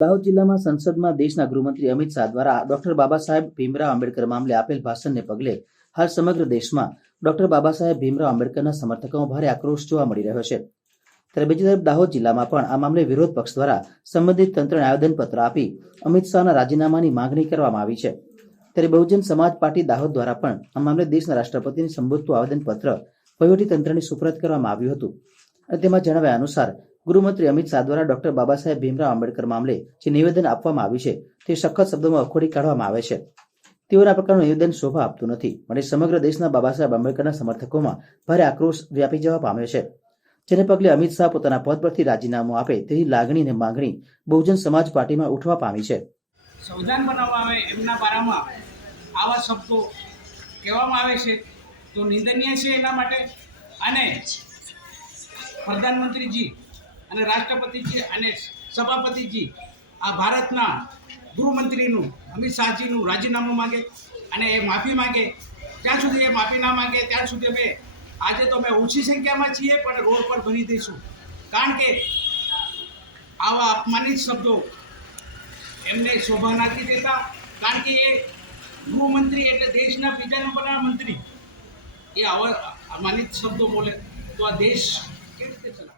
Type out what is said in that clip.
દાહોદ જિલ્લામાં સંસદમાં દેશના ગૃહમંત્રી અમિત શાહ દ્વારા ડોક્ટર બાબા સાહેબ ભીમરાવ આંબેડકર મામલે આપેલ ભાષણને પગલે હાલ સમગ્ર દેશમાં ડોક્ટર બાબા સાહેબ ભીમરાવ આંબેડકરના સમર્થકોમાં ભારે આક્રોશ જોવા મળી રહ્યો છે. ત્યારે બીજી તરફ દાહોદ જિલ્લામાં પણ આ મામલે વિરોધ પક્ષ દ્વારા સંબંધિત તંત્રને આવેદનપત્ર આપી અમિત શાહના રાજીનામાની માંગણી કરવામાં આવી છે. ત્યારે બહુજન સમાજ પાર્ટી દાહોદ દ્વારા પણ આ મામલે દેશના રાષ્ટ્રપતિને સંબોધતું આવેદનપત્ર તંત્રને સુપ્રત કરવામાં આવ્યું હતું. અને તેમાં જણાવ્યા અનુસાર ગૃહમંત્રી અમિત શાહ દ્વારા ડોક્ટર બાબા સાહેબ ભીમરાવ આંબેડકર મામલે જે નિવેદન આપવામાં આવ્યું છે, તે સખત શબ્દોમાં અખોડી કાઢવામાં આવે છે. તેઓના પ્રકારનું નિવેદન શોભા આપતું નથી માટે સમગ્ર દેશના બાબા સાહેબ આંબેડકરના સમર્થકોમાં ભારે આક્રોશ વ્યાપી જવા પામ્યો છે. જેને પગલે અમિત શાહ પોતાના પદ પરથી રાજીનામું આપે તેવી લાગણી અને માંગણી બહુજન સમાજ પાર્ટીમાં ઉઠવા પામી છે. સંવિધાન બનાવવા આવે એમના બારામાં આવા શબ્દો કહેવામાં આવે છે, તો નિંદનીય છે એના માટે. અને પ્રધાનમંત્રીજી અને રાષ્ટ્રપતિજી અને સભાપતિજી આ ભારતના ગૃહમંત્રીનું અમિત શાહજીનું રાજીનામું માગે અને એ માફી માગે. ત્યાં સુધી એ માફી ના માગે, ત્યાં સુધી અમે, આજે તો અમે ઓછી સંખ્યામાં છીએ, પણ રોડ પર ભરી દઈશું કારણ કે આવા અપમાનિત શબ્દો એમને શોભા નથી દેતા. કારણ કે એ ગૃહમંત્રી એટલે દેશના બીજા નંબરના મંત્રી. એ આવા અપમાનિત શબ્દો બોલે તો આ દેશ કેવી રીતે ચલાવે?